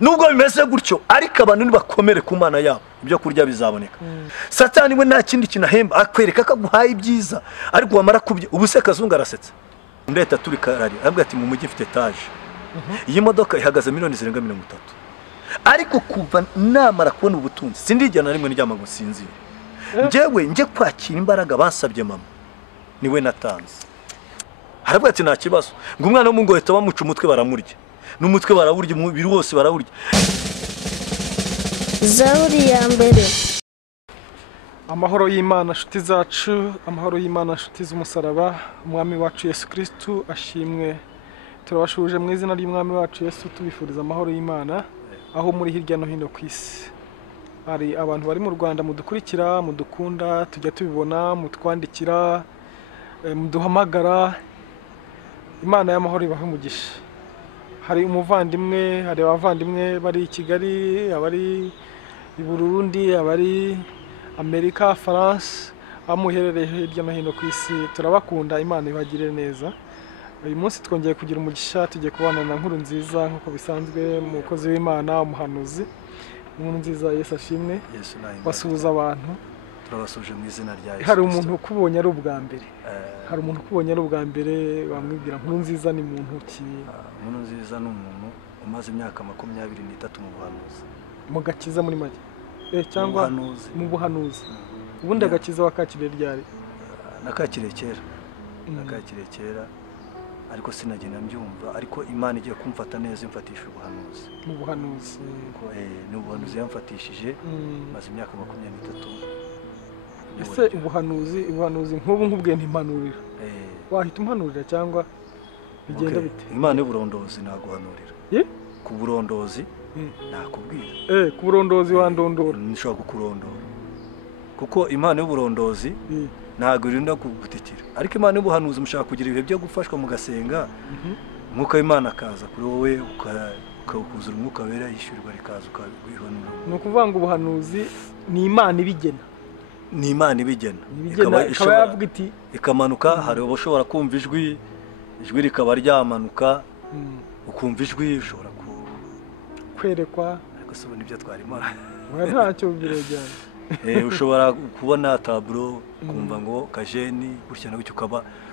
nubwo bimeze gutyo ariko abantu nibakomere ku Mana yabo ibyo kurya bizaboneka. Satani we nta kindi kinahemba akwereka ko aguhaye ibyiza ariko wamara kubye ubuse Kazungu arasetse. Ndeta turi karari abwa ati mu mujyi mfite etage. Iyi modoka ihagaze miliyoni zirenga 30. Ariko kuva namara kubona ubutunzi sindigena rimwe ndyama ngo sinzire. Njyewe nje kwakira imbaraga bansabye mama niwe natanze. Harabwa ati nta kibazo ngo umwana wo mu ngo hita bamuca umutwe baramurya. N'umutwe barawurya umubiri wose barawurya. Zaburi ya mbere. Amahoro y'Imana nshuti zacu, amahoro y'Imana nshuti z'umusaraba, umwami wacu Yesu Kristo ashimwe. Turabashuje mu izina ry'umwami wacu Yesu tubifuriza amahoro y'Imana aho muri hirya no hino ku isi. Hari abantu bari mu Rwanda mudukurikira, mudukunda, tujya tubibona, mutwandikira, muduhamagara. Imana y'amahoro ibahe umugisha. Hari umuvandimwe, hari abavandimwe bari i Kigali, abari i Burundi, abari Amerika, France, amuherereye hirya no hino ku isi. Turabakunda, Imana ibagire neza. Uyu munsi twongeye kugira umugisha, tugiye kubana na nkuru nziza nkuko bisanzwe, umukozi w'Imana, umuhanuzi. Nkuru nziza Yesu ashimwe. Yesu nayo. Basuhuza abantu. Turabasuje mu izina rya Yesu. Hari umuntu kubonye ari ubwa mbere. Hari umuntu kubonye ari ubwa mbere bamwibwira nkuru nziza ni muntu ki? Nkuru nziza ni umuntu umaze imyaka 23 mu buhanuzi. Mu gakiza muri make. Cyangwa mu buhanuzi. Ubundi agakiza wakakire ryari? Nakakire kera. Nakakire kera. Ariko sinagenda mbyumva ariko Imana igiye kumfata neza imfatisha ubuhanuzi. Mu buhanuzi. Ko ni ubuhanuzi yamfatishije maze imyaka 23. Ese ubuhanuzi nk'ubu nkubwiye ntimpanurira. Wahita umpanurira cyangwa bigenda bite? Imana y'uburondozi naguhanurira. Ku burondozi nakubwira. Ku burondozi wandondora. Nshobora kukurondora. Kuko Imana y'uburondozi ntago irinda kugutikira. Ariko Imana y'ubuhanuzi mushaka kugira ibihe byo gufashwa mu gasenga. Mwuka w'Imana akaza kuri wowe ukakuzura umwuka wera yishyurirwa rikaza ukabihanura. Ni ukuvuga ngo ubuhanuzi ni Imana ibigena. Ni Imana ibigena. Ikaba yavuga iti ikamanuka, hari abashobora kumva ijwi rikaba ryamanuka, ukumva ijwi ushobora kwerekwa. Ariko se nibyo twarimara. Ntacyo birajyana. Ushobora kubona taburo kumva ngo kajeni gutya nabyo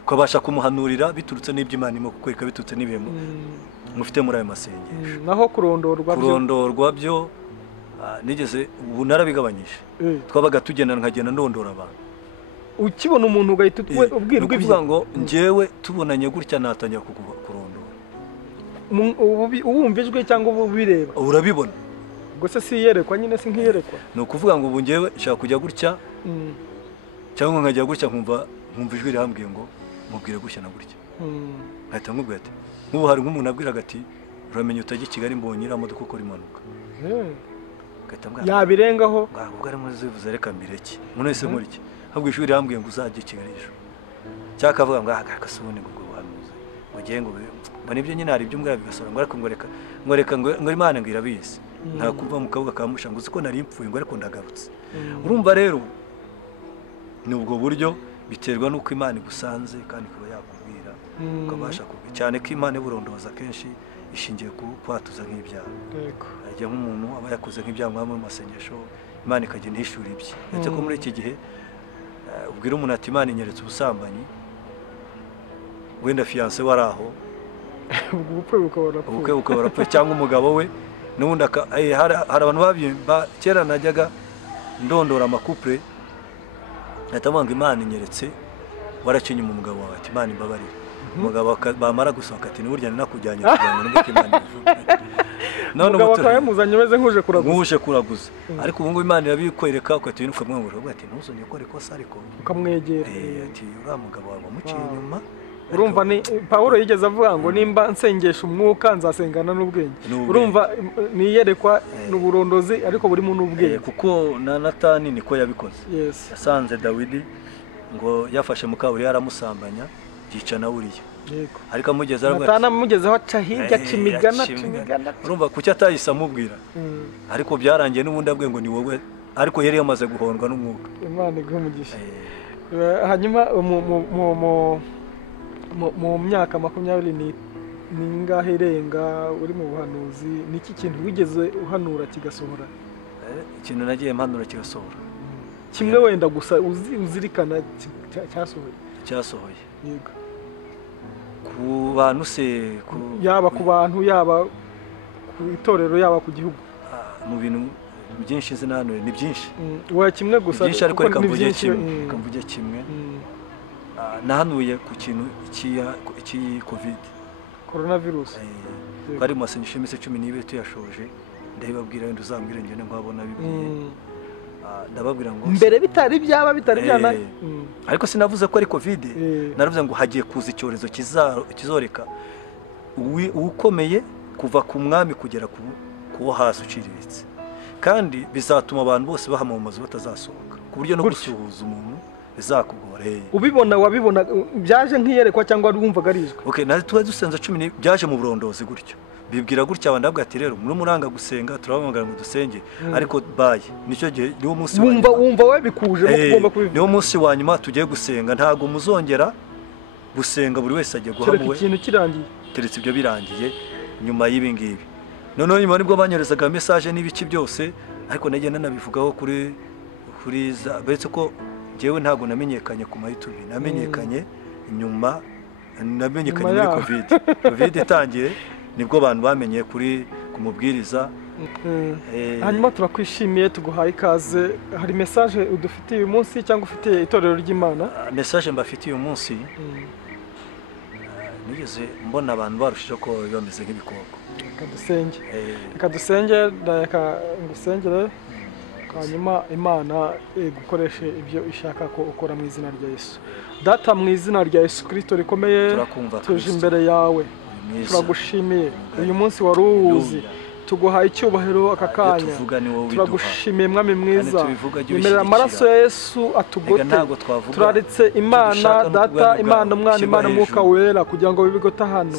ukabasha kumuhanurira biturutse n'iby'Imana irimo kukwereka biturutse n'ibihemo mufite muri ayo masengesho. Naho kurondorwa byo nigeze ubu narabigabanyije. Twabaga tugenda nkagenda ndondora abantu. Ukibona umuntu ugahita ubwirwa ibivuga ngo njyewe tubonanye gutya natangira kurondora. Uwumva ijwi cyangwa ubireba? Urabibona. Gusa si yerekwa nyine si nkiyerekwa. Ni ukuvuga ngo ubu njyewe nshaka kujya gutya cyangwa nkajya gutya nkumva ijwi rihambwiye ngo mubwire gutya na gutya. Ahita nkubwira ati nk'ubu hari nk'umuntu abwiraga ati uramenye utajya i Kigali mbonye iramodoka uko rimanuka. Yabirengaho ubwo ari muri zivuze reka mbireke umuntu wese muri iki ahubwo ijwi rihambwiye ngo uzajye i Kigali ejo cyangwa akavuga ngo ahagarika subone ngo buhanuze mugiye ngo nibyo nyine hari ibyo mbwira bigasora ngo ariko ngo reka ngo Imana ngo irabizi nta kuva mu kabuga kamusha ngo uziko nari mpfuye ngo ariko ndagarutse. Urumva rero ni ubwo buryo biterwa nuko Imana igusanze kandi kuba yakubwira ukabasha kubwira cyane ko Imana y'uburondoza kenshi ishingiye ku kwatuza nk'ibyaha. Ajya nk'umuntu aba yakoze nk'ibyaha mu masengesho Imana ikagenda ihishura ibye. Ndetse ko muri iki gihe ubwira umuntu ati Imana inyeretse ubusambanyi wenda fiancé waraho ubukwe bukabara cyangwa umugabo we n'ubundi hari abantu kera najyaga ndondora amakupure atamanga Imana inyeretse waracinye mu mugabo wawe ati Imana imbabarire. Umugabo bamara gusohoka ati n'uburyo nakujyanye kujyana n'uko Imana ivuga. None umugabo akayamuzanye umeze nk'uje kuraguza. Ariko ubu ngubu Imana irabikwereka ukati ibintu ukamwangura ati ntuzongeye gukora ikosa ariko ukamwegera. Ati uriya mugabo wawe wamuciye inyuma. Urumva ni Pawulo yigeze avuga ngo nimba nsengesha umwuka nzasengana n'ubwenge. Urumva niyerekwa n'uburondozi ariko burimo n'ubwenge. Kuko na Natani niko yabikoze. Yasanze Dawidi ngo yafashe mukaburi yaramusambanya yica na Uriya. Ariko amugeze aramugezeho aca hirya kimigana. Urumva kuki atayisa amubwira. Ariko byarangiye n'ubundi abwe ngo ni wowe ariko yari yamaze guhondwa n'umwuka. Imana igumugisha. Hanyuma mu myaka 23 ni ingahe irenga uri mu buhanuzi, ni iki kintu wigeze uhanura kigasohora? Ikintu nagiye mpanura kigasohora kimwe wenda gusa uzirikana cyasohoye. Yego. Ku bantu se yaba ku bantu, yaba ku itorero, yaba ku gihugu? Mu bintu byinshi zinanuye ni byinshi. Wa kimwe gusa byinshi, ariko reka mvuge kimwe. Nahanuye ku kintu iki covid coronavirus. Bari mu masengesho iminsi 12 tuyashoje, ndabibabwira wenda uzambwire ngene nkabona bibwiye. Ndababwira ngo mbere bitari byana ariko sinavuze ko ari covid, naravuze ngo hagiye kuza icyorezo kizoreka ukomeye kuva ku mwami kugera ku hasi uciriritse, kandi bizatuma abantu bose bahamamaza batazasohoka, ku buryo no gusuhuza umuntu bizakugora. Ubibona, wabibona byaje nk'iyerekwa cyangwa wumvaga arizwe? Okay, nazo tuba dusenza 10 byaje mu burondozi gutyo, bibwira gutya abandabwa ati rero muri muranga gusenga turabamagara ngo dusenge, ariko baye nicyo gihe niwo munsi wumva we bikuje no kugomba kubivuga, niwo munsi wa nyuma tugiye gusenga, ntago muzongera gusenga, buri wese agiye guhamuwe ikintu kirangiye, teretse ibyo birangiye. Nyuma y'ibi ngibi noneho nyuma nibwo banyorezaga message n'ibiki byose, ariko nagenda nabivugaho kuri za betse ko jewe ntago namenyekanye ku YouTube, namenyekanye nyuma, namenyekanye muri covid itangiye, nibwo abantu bamenye ku mubwiriza. Hanyuma turakwishimiye, tuguhaye ikaze. Hari message udufitiye uyu munsi cyangwa ufitiye itorero ry'Imana? Message mbafitiye uyu munsi, nigeze mbona abantu barushije ko bameze nk'ibikoko. Reka dusenge, reka ngusengere, hanyuma Imana gukoresha ibyo ishaka ko ukora mu izina rya Yesu. Data, mu izina rya Yesu Kristo rikomeye, tuje imbere yawe, turagushimiye uyu munsi wari uwuzi, tuguhaye icyubahiro aka kanya, turagushimiye mwami mwiza, yemerera amaraso ya Yesu atugote, turaritse Imana Data, Imana Mwana, Imana Mwuka Wera, kugira ngo bibigota hano.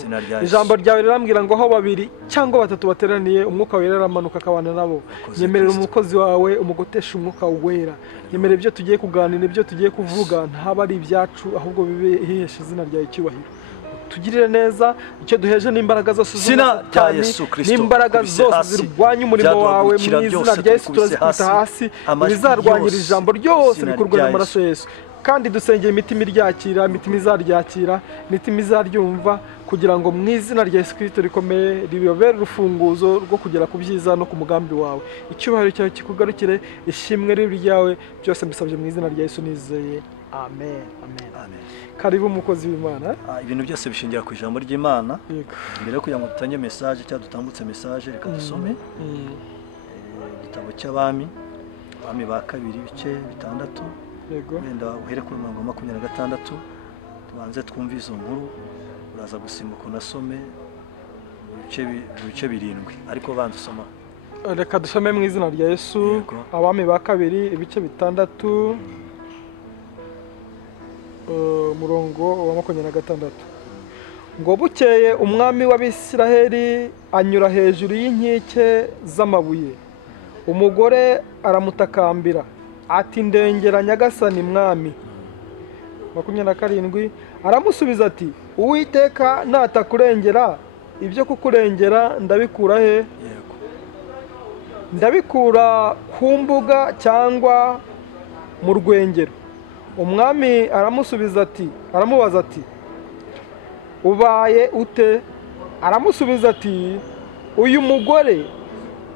Ijambo ryawe rirambwira ngo aho babiri cyangwa batatu bateraniye, Umwuka Wera aramanuka akabana nabo. Yemerera umukozi wawe umugotesha Umwuka Wera, yemerera ibyo tugiye kuganira, ibyo tugiye kuvuga ntaba ari ibyacu, ahubwo bibe ihesha izina ryawe icyubahiro. Tugirire neza, icyo duheje n'imbaraga zose z'Umwami, n'imbaraga zose zirwanya umurimo wawe, mu izina rya Yesu turazikubita hasi, ibizarwanyira ijambo ryose bikurwe n'amaraso Yesu. Kandi dusengeye imitima iryakira, imitima izaryakira, imitima izaryumva, kugira ngo mu izina rya Yesu Kristo rikomeye ribabere urufunguzo rwo kugera ku byiza no ku mugambi wawe. Icyubahiro cyawe kikugarukire, ishimwe ribe ryawe, byose mbisabye mu izina rya Yesu nizeye. Amen. Karibu umukozi w'Imana. Ibintu byose bishingira ku ijambo ry'Imana. Mbere yo kugira ngo dutange message cyangwa dutambutse message, reka dusome igitabo cy'Abami, Abami ba kabiri ibice 6. Wenda uhere kuri 26, tubanze twumve izo nkuru, uraza gusimbuka unasome ibice 7, ariko banza usoma. Reka dusome mu izina rya Yesu. Abami ba kabiri ibice 6, murongo wa 26. Ngo bukeye umwami w'Abisiraheli anyura hejuru y'inkike z'amabuye, umugore aramutakambira ati ndengera nyagasani mwami. 27. Aramusubiza ati Uwiteka natakurengera, ibyo kukurengera ndabikura he? Ndabikura ku mbuga cyangwa mu rwengero? Umwami aramubaza ati ubaye ute? Aramusubiza ati uyu mugore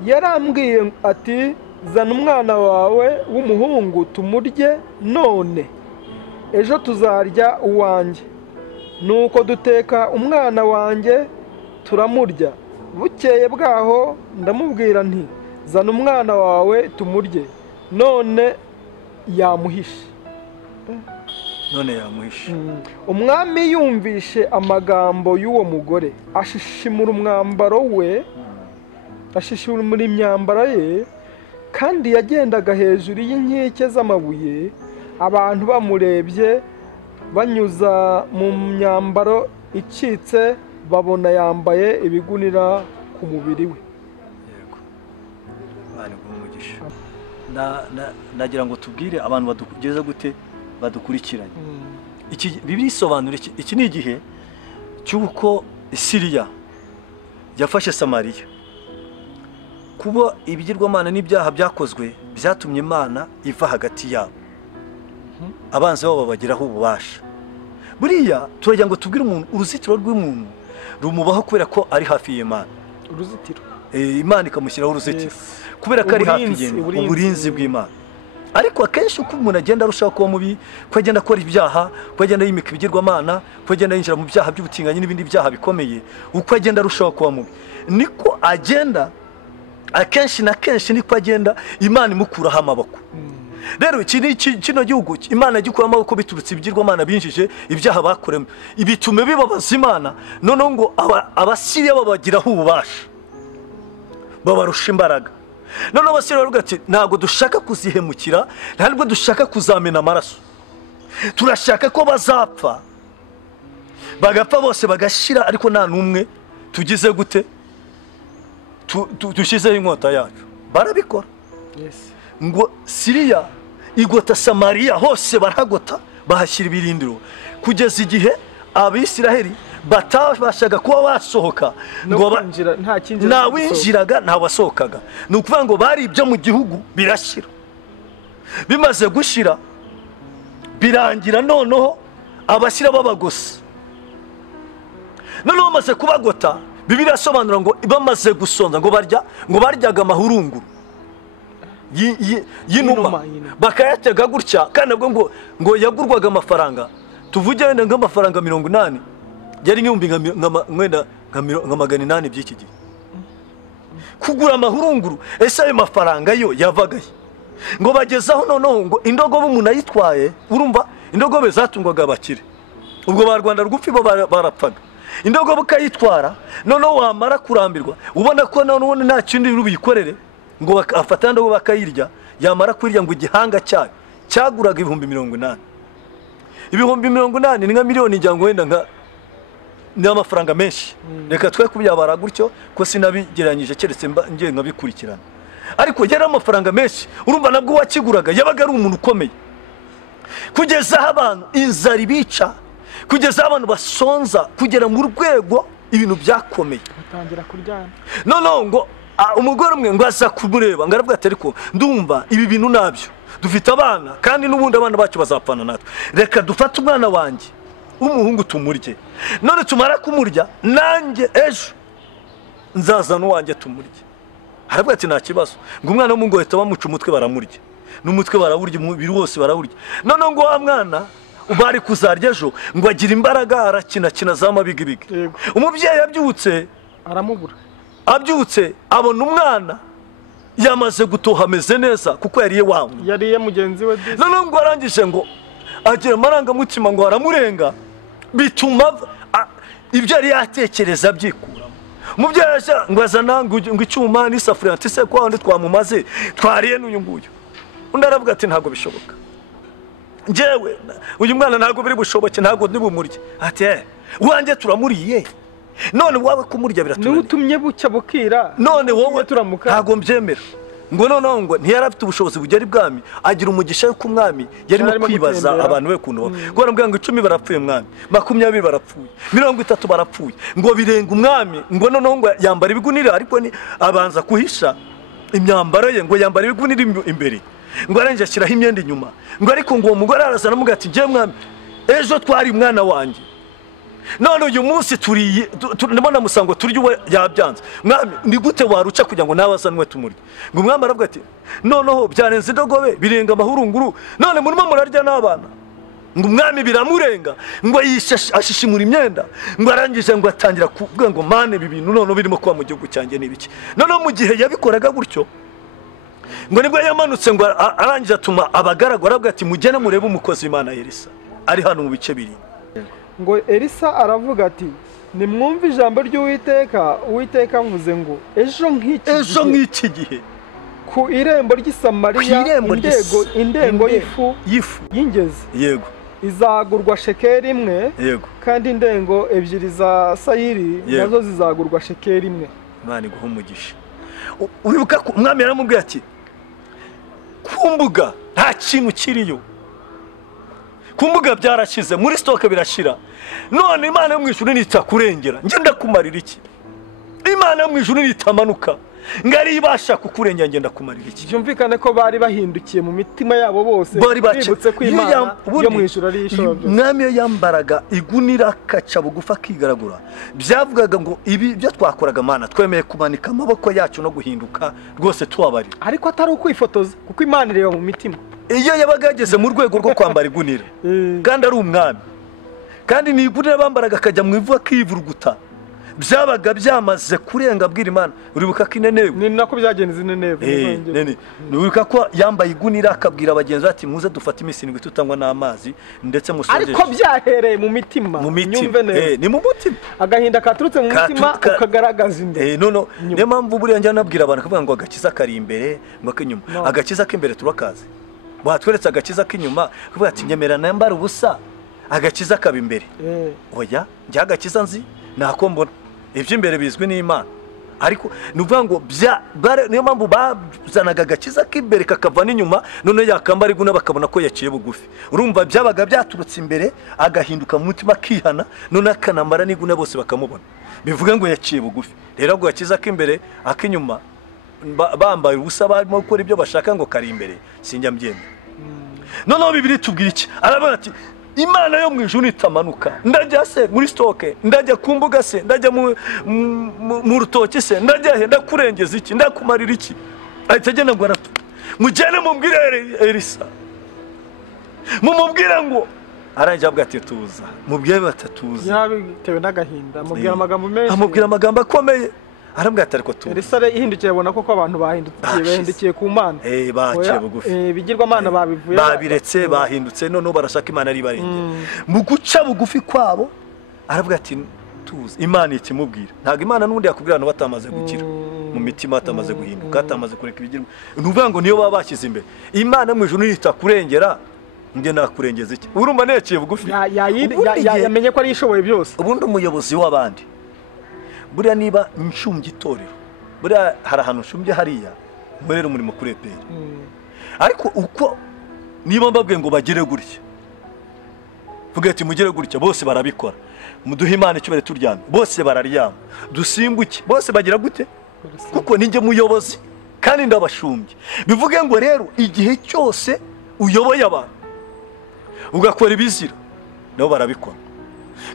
yarambwiye ati zana umwana wawe w'umuhungu tumurye none, ejo tuzarya uwanjye. Nuko duteka umwana wanjye turamurya. Bukeye bwaho ndamubwira nti zana umwana wawe tumurye, none yamuhishe. Umwami yumvishe amagambo y'uwo mugore, ashishimura umwambaro we, ashishimura imyambaro ye, kandi yagendaga hejuru y'inkike z'amabuye. Abantu bamurebye banyuza mu myambaro icitse, babona yambaye ibigunira ku mubiri we. Nagira ngo tubwire abantu badukugeze gute badukurikiranye. Iki Bibiliya isobanura iki ni igihe cy'uko Siriya yafashe Samariya. Kuba ibigirwamana n'ibyaha byakozwe byatumye Imana iva hagati yabo, abanzi babo babagiraho ububasha. Buriya turagira ngo tubwire umuntu uruzitiro rw'umuntu rumubaho kubera ko ari hafi y'Imana. Uruzitiro Imana ikamushyiraho uruzitiro kubera ko ari hafi y'Imana, uburinzi bw'Imana. Ariko akenshi uko umuntu agenda arushaho kuba mubi, ko agenda akora ibyaha, ko agenda yimika ibigirwamana, ko agenda yinjira mu byaha by'ubutinganyi n'ibindi byaha bikomeye, uko agenda arushaho kuba mubi niko agenda akenshi na kenshi niko agenda Imana imukuraho amaboko. Rero kino gihugu Imana gikura amaboko biturutse ibigirwamana binjije ibyaha bakoremo, ibitume bibabaza Imana. Noneho ngo abasiriya babagiraho ububasha, babarusha imbaraga. Noneho abasiriya baravuga ati ntabwo dushaka kuzihemukira, ntabwo dushaka kuzamena amaraso, turashaka ko bazapfa, bagapfa bose bagashira, ariko nta n'umwe tugize gute dushizeho inkota yacu. Barabikora. Ngo Siriya igota Samariya, hose barahagota, bahashyira ibirindiro kugeza igihe Abisiraheli batabashaga kuba basohoka, ngo nta winjiraga nta wasohokaga. Ni ukuvuga ngo bari ibyo mu gihugu birashyira. Bimaze gushira birangira, noneho abashyira babagose. Noneho bamaze kubagota, Bibiliya asobanura ngo bamaze gusonza, ngo baryaga amahurunguru y'inuma, bakayatega gutya. Kandi nabwo ngo yagurwaga amafaranga, tuvuge wenda nk'amafaranga 80, yari nk'ibihumbi nka 800 by'iki gihe kugura amahurunguru. Ese ayo mafaranga yo yavagaye? Ngo bagezaho noneho ngo indogobe umuntu ayitwaye, urumva indogobe zatungwaga abakire, ubwo ba Rwanda rw'upfi bo barapfaga. Indogobe ukayitwara, noneho wamara kurambirwa, ubona ko noneho nta kindi rubikorere, ngo afata indogobe bakayirya. Yamara kwirya ngo igihanga cyayo cyaguraga 80,000. 80,000 ni nka miliyoni, njyango wenda nka ni amafaranga menshi. Reka twe kubyabara gutyo ko sinabigeranyije, keretse ngiye nkabikurikirana. Ariko yari amafaranga menshi, urumva nabwo wakiguraga yabaga ari umuntu ukomeye. Kugeza abantu inzara ibica, kugeza abantu basonza, kugera mu rwego ibintu byakomeye, batangira kuryana. Noneho ngo umugore umwe ngo aza kumureba, ngo aravuga ati ariko ndumva ibi bintu nabyo, dufite abana kandi n'ubundi abana bacu bazapfana natwe, reka dufate umwana wanjye w'umuhungu tumurye, none tumara kumurya nanjye ejo nzazana uwanjye tumurye. Aravuga ati nta kibazo. Ngo umwana w'umuhungu ahita bamuca umutwe baramurya, n'umutwe barawurya, umubiri wose barawurya. Noneho ngo wa mwana bari kuzarya ejo, ngo agira imbaraga, arakina za mabigibigi. Umubyeyi abyutse aramubura, abyutse abona umwana yamaze gutoha ameze neza, kuko yariye wangu, yariye mugenzi we. Noneho ngo arangije ngo agira amarangamutima, ngo aramurenga, bituma ibyo yari yatekereza byikuramo. Umubyeyi ngo azana ngo icyuma n'isafuriya, ati se kwa wundi twamumaze twariye n'uyu nguyu. Undi aravuga ati ntabwo bishoboka, njyewe uyu mwana ntabwo biri bushoboke, ntabwo ndibumurye. Ati uwanjye turamuriye, none wawe kumurya biratunaniye, n'utumye bucya bukira, none wowe ntabwo mbyemera. Ngo noneho ngo ntiyari afite ubushobozi bugera ibwami, agira umugisha yuko umwami yarimo kwibaza abantu be kuntu ngo barambwira ngo 10 barapfuye mwami, 20 barapfuye, 30 barapfuye, ngo birenga umwami. Ngo noneho ngo yambara ibigunira, ariko ni abanza kuhisha imyambaro ye, ngo yambara ibigunira imbere, ngo arangije ashyiraho imyenda inyuma. Ngo ariko ngo uwo mugore arazana amuga ati ngiye mwami, ejo twari umwana wanjye, none uyu munsi turiye, ndabona musango turya uwe yabyanze. Mwami ni gute waruca kugira ngo nawe azanwe tumurye? Ngo umwami aravuga ati noneho byarenze indogobe, birenga amahurunguru, none murimo murarya n'abana. Ngo umwami biramurenga, ngo ashishimura imyenda. Ngo arangije ngo atangira kuvuga ngo mane ibi bintu noneho birimo kuba mu gihugu cyanjye n'ibiki. Noneho mu gihe yabikoraga gutyo, ngo nibwo yamanutse, ngo arangije atuma abagaragu, aravuga ati mugene murebe umukozi w'Imana Elisa ari hano mu bice biri. Ngo Elisa aravuga ati nimwumve ijambo ry'Uwiteka. Uwiteka avuze ngo ejo nk'iki gihe ku irembo ry'Isamariya indego y'ifu y'ingezi, yego, izagurwa shekeri imwe, yego, kandi indengo ebyiri za sayiri nazo zizagurwa shekeri imwe. Imana iguha umugisha. Uribuka ko umwami yaramubwiye ati ku mbuga nta kintu kiriyo, ku mbuga byarashize, muri stoke birashira. None Imana yo mu ijuru nitakurengera, nge ndakumarira iki? Imana yo mu ijuru nitamanuka ngari ibasha kukurengera, nge ndakumarira iki? byumvikane ko bari bahindukiye mu mitima yabo bose, bibutse ko Imana yo mu ijuru ari ishobora byose. Mwami yo yambaraga igunira akaca bugufa akigaragura, byavugaga ngo ibi byo twakoraga Mana twemeye kumanika amaboko yacu no guhinduka rwose tubabarira. Ariko atari ukwifotoza, kuko Imana ireba mu mitima. Iyo yabaga yageze mu rwego rwo kwambara igunira kandi ari umwami, kandi ni igunira bambaraga akajya mu ivu akivuruguta, byabaga byamaze kurenga abwira Imana. Uribuka ko Inenewe, ni nako byagenze Inenewe. Uribuka ko yambaye igunira akabwira abagenzi ati muze dufate iminsi 7 tutanywa n'amazi ndetse musogeshe. Ariko byahereye mu mitima, nyumve neza. Ni mu mutima. Agahinda katurutse mu mutima ukagaragaza imbere. Niyo mpamvu buriya njya nabwira abantu kuvuga ngo agakiza kari imbere ngo k'inyuma. Agakiza k'imbere turakazi, batweretse agakiza k'inyuma kuvuga ati nyemera nambara ubusa, agakiza kaba imbere. Oya, njya agakiza nzi nako mbona, iby'imbere bizwi n'Imana. Ariko nuvuga ngo niyo mpamvu bazanaga agakiza k'imbere kakava n'inyuma, none yakambara iguna bakabona ko yaciye bugufi. Urumva byabaga byaturutse imbere agahinduka mu mutima akihana, none akanambara n'iguna bose bakamubona, bivuga ngo yaciye bugufi. Rero ngo agakiza k'imbere ak'inyuma bambaye ubusa barimo gukora ibyo bashaka ngo kari imbere, sinjya mbyemera. Noneho Bibiliya tubwira iki? Aravuga ati Imana yo mu ijuru nitamanuka, ndajya se muri stoke, ndajya ku mbuga se, ndajya mu rutoki se, ndajya he, ndakurengeza iki, ndakumarira iki? Ahita agenda ngo mujyane mumbwire Elisa, mumubwire ngo arangije avuga ati tuza, mubwire batatuza. Yabitewe n'agahinda, amubwira amagambo menshi, amubwira amagambo akomeye. Arambwira ati ariko tuza. Elisa yihindukiye abona ko abantu bahindukiye ku Mana. Baciye bugufi. Bigirwa Mana babivuye, babiretse, bahindutse, none barashaka Imana ari barengera. Mu guca bugufi kwabo aravuga ati tuza. Imana ikimubwira, ntabwo Imana n'ubundi yakubwira no batamaze gukira mu mitima, atamaze guhinduka, atamaze kureka ibigirwa. Nuvuga ngo niyo baba bashyize imbere. Imana mu ijuru nitakurengera, nge nakurengeza iki? Urumva neciye bugufi, yamenye ko ari ishoboye byose. Ubundi umuyobozi w'abandi buriya niba nshumbye itorero, buriya hari ahantu nshumbye hariya murera umurimo kuri EPR. Ariko uko niba mbabwiye ngo bagere gutya, vuga ati mugere gutya, bose barabikora. Muduhe Imana icyubere turyame, bose bararyama. Dusimbuke, bose bagira gute? Kuko ninjye muyobozi kandi ndabashumbye. Bivuge ngo rero igihe cyose uyoboye abantu ugakora ibizira, nabo barabikora.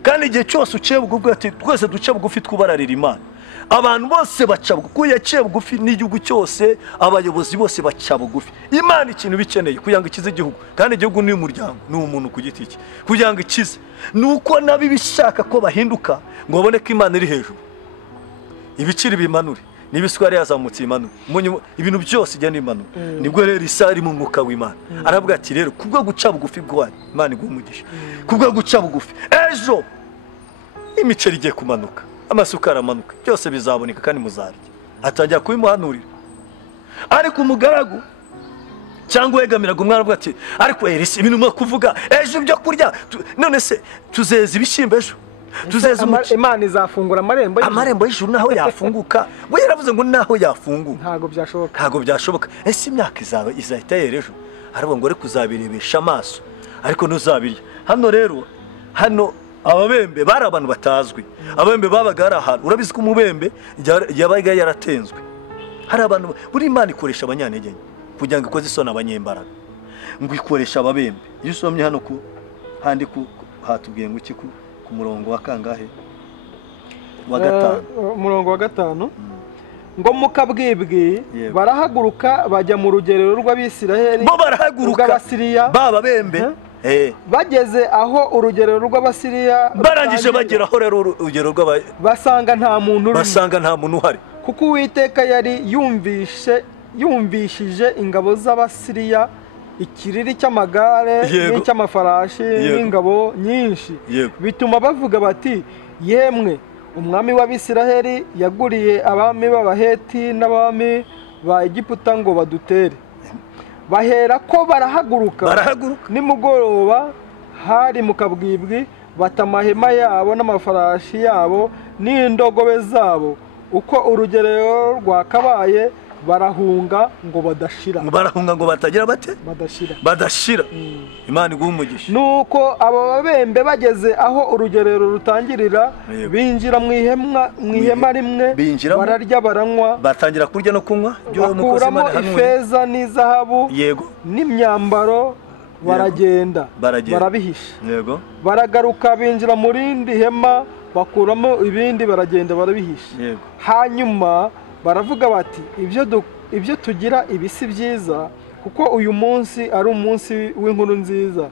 Kandi igihe cyose uciye bugufi, ati twese duce bugufi twubararira Imana, abantu bose baca bugufi. Kuko yaciye bugufi n'igihugu cyose, abayobozi bose baca bugufi. Imana ikintu bikeneye kugira ngo ikize igihugu, kandi igihugu ni umuryango, ni umuntu ku giti cye, kugira ngo ikize nuko nabi bishaka ko bahinduka ngo babone ko Imana iri hejuru, ibiciro bimanure, n'ibiswari yazamutse imanure, ibintu byose igenda imanure. Nibwo rero Isa ari mu mwuka w'Imana aravuga ati rero kubwo guca bugufi bwanyu Imana igumugisha, kubwo guca bugufi ejo imiceri igiye kumanuka, amasuka aramanuka, byose bizaboneka kandi muzarya. Atangira kubimuhanurira. Ariko umugaragu cyangwa wegamiraga umwana avuga ati ariko Elisa ibintu mwa kuvuga ejo byo kurya, none se tuzeza ibishimbo ejo, tuzeza Imana izafungura amarembo y'ijuru naho yafunguka. We yaravuze ngo naho yafunguka ntago byashoboka. Ese imyaka izahita yera ejo? Aravuga ngo reka uzabirebesha amaso ariko ntuzabirya. Hano rero, hano ababembe bari abantu batazwi. Ababembe babaga ari ahantu, urabizi ko umubembe yabaga yaratenzwe. Hari abantu buri Imana ikoresha abanyantege kugira ngo ikoze isoni abanyembaraga, ngo ikoresha ababembe. Iyo usomye hano ku handi hatubwiye ngo iki ku murongo wa kangahe wa 5, umurongo wa 5, ngo mukabwibwi barahaguruka bajya mu rugerero rw'Abisiraheli, bo barahaguruka baba bembe. Bageze aho urugerero rw'Abasiriya barangije bageraho rero urugero basanga nta muntu uhari, kuko Uwiteka yari yumvishije ingabo z'Abasiriya ikiriri cy'amagare n'icy'amafarashi n'ingabo nyinshi. Bituma bavuga bati yemwe umwami w'Abisiraheli yaguriye abami b'Abaheti n'abami ba Egiputa ngo badutere. Bahera ko barahaguruka. Nimugoroba hari mu kabwibwi, bata amahema yabo n'amafarashi yabo n'indogobe zabo, uko urugerero rwakabaye barahunga ngo badashira, barahunga ngo batagira bate badashira. Imana iguha umugisha. Nuko aba babembe bageze aho urugerero rutangirira, binjira mu ihema rimwe, bararya baranywa, batangira kurya no kunywa, bakuramo ifeza n'izahabu n'imyambaro, baragenda barabihisha. Baragaruka binjira mu rindi hema, bakuramo ibindi, baragenda barabihisha. Hanyuma baravuga bati ibyo tugira ibi si byiza, kuko uyu munsi ari umunsi w'inkuru nziza,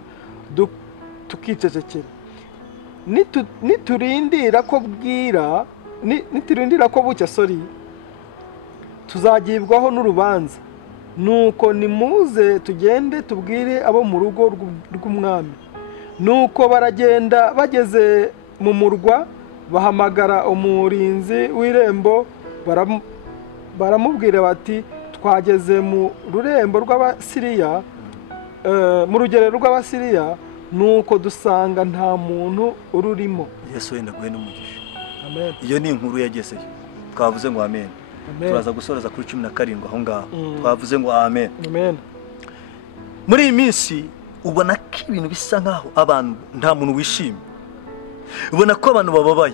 tukicecekera. Niturindira ko bucya tuzagibwaho n'urubanza. Nuko nimuze tugende tubwire abo mu rugo rw'umwami. Nuko baragenda, bageze mu murwa bahamagara umurinzi w'irembo, baramubwira bati twageze mu rurembo rw'Abasiriya, mu rugerero rw'Abasiriya, nuko dusanga nta muntu ururimo. Yesu wenda guhe n'umugisha. Amen. Iyo ni inkuru yagezeyo, twavuze ngo amen. Turaza gusoreza kuri 17 aho ngaho, twavuze ngo amen. Muri iyi minsi ubona ko ibintu bisa nkaho abantu nta muntu wishimye, ubona ko abantu bababaye,